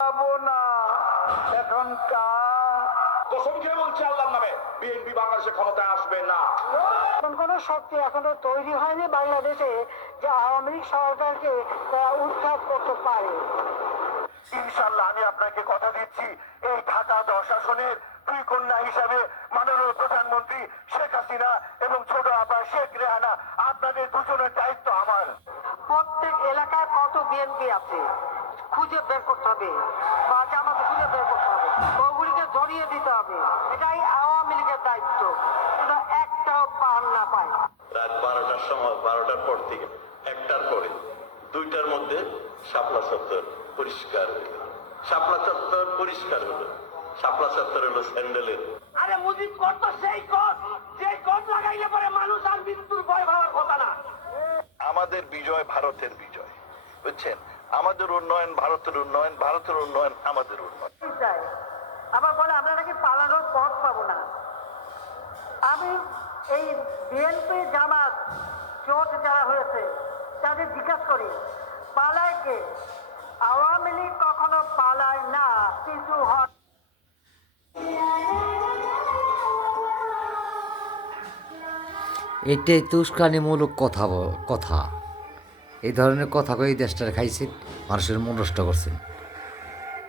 যাবো না এখন কসম খেয়ে বলছে আল্লাহর নামে, বিএনপি বাংলাদেশে ক্ষমতায় আসবে না। এমন কোন শক্তি এখনো তৈরি হয়নি বাংলাদেশে যে আওয়ামী লীগ সরকারকে উৎখাত করতে পারে। ইনশাল্লাহ আমি আপনাকে কথা দিচ্ছি, এই ঢাকা 10 আসনের দুই কন্যা হিসাবে মাননীয় প্রধানমন্ত্রী শেখ হাসিনা এবং ছোট আপা শেখ রেহানা, আপনাদের দুজনের দায়িত্ব আমার। প্রত্যেক এলাকায় কত বিএনপি আছে খুঁজে বের করতে হবে, বা জামাত খুঁজে বের করতে হবে, ওগুলিকে ধরিয়ে দিতে হবে। এটাই আওয়ামী লীগের দায়িত্ব, যেন একটাও পার না পায়। রাত 12টার সময়, 12টার পর থেকে 1টার পরে 2টার মধ্যে শাপলা চত্বর পরিষ্কার হলো। শাপলা চত্বর পরিষ্কার হলো। শাপলা চত্বর হলো স্যান্ডেলের। আরে মুজিব করতো সেই কর, যে কর লাগাইলে পরে মানুষ আর মৃত্যুর ভয় পাওয়ার কথা না। আমাদের বিজয় ভারতের বিজয়, বুঝছেন? আমাদের উন্নয়ন ভারতের উন্নয়ন, ভারতের উন্নয়ন আমাদের উন্নয়ন। আবার বলে আমরা নাকি পালানোর পথ পাবো না। আমি এই বিএনপি জামাত জোট যারা হয়েছে তাদের জিজ্ঞাসা করি, পালায় কে? আওয়ামী লীগ কখনো পালায় না, কিছু হয়। এটাই তো উস্কানিমূলক কথা। এই ধরনের কথা কই দেশটার খাইছেন, মানুষের মন নষ্ট করছেন।